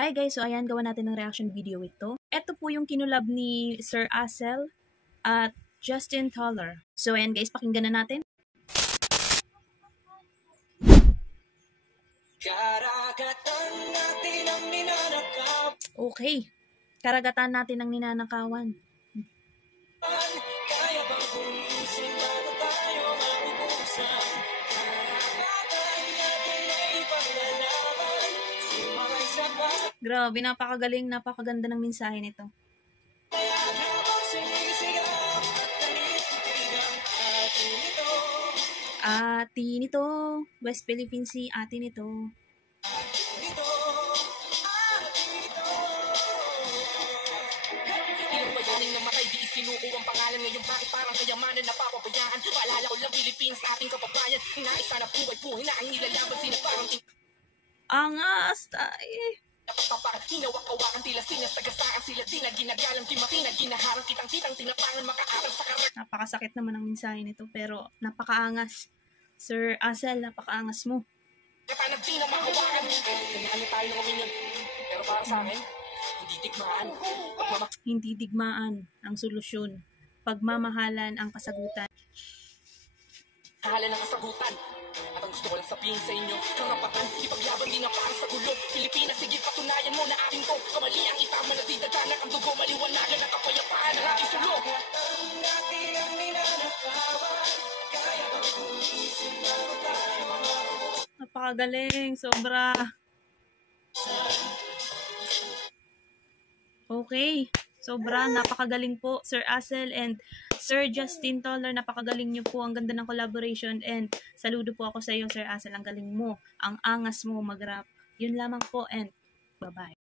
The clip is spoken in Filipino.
Hi guys, so ayan, gawa natin ng reaction video ito. Ito po yung kinulab ni Sir Asel at Justin Toller. So ayan guys, pakinggan na natin. Okay, karagatan natin ang ninanakawan. Grabe, napakagaling, napakaganda ng mensahe nito. Ati nito, West Philippine Sea, ati nito. Sinuko ang pangalan ngayon, bakit parang kayamanan na papabayaan? Paalala ko lang, Philippines, ating kapabayan. Inaisa na buhay-buhay na ang nilalaban, sila parang angas tayo. Hinawak-hawakan tila sinasagasaan, sila tinag-ginagalang, tinag-ginaharang, kitang-kitang tinapangan, makaarang sa karang. Napakasakit naman ang mensahe nito, pero napakaangas. Sir Asel, napakaangas mo. Katanag di na makawakan. Kanyaan tayo ng opinion. Pero para sa akin, hindi digmaan ang solusyon. Pagmamahalan ang kasagutan. Mahalan ang kasagutan. At ang gusto ko lang sabihin sa inyo, karapatan, ipaglaban din na para sa gulo. Pilipinas, sige patunayan mo na ating to. Kamali ang itama na didadanak ang dugo, maliwanagan ang kapayapaan ng ating sulok. Napakagaling, sobra. Okay, sobra, napakagaling po Sir Asel and Sir Justin Toller, napakagaling niyo po, ang ganda ng collaboration and saludo po ako sa iyo Sir Asel, ang galing mo, ang angas mo mag-rap. Yun lamang po and bye-bye.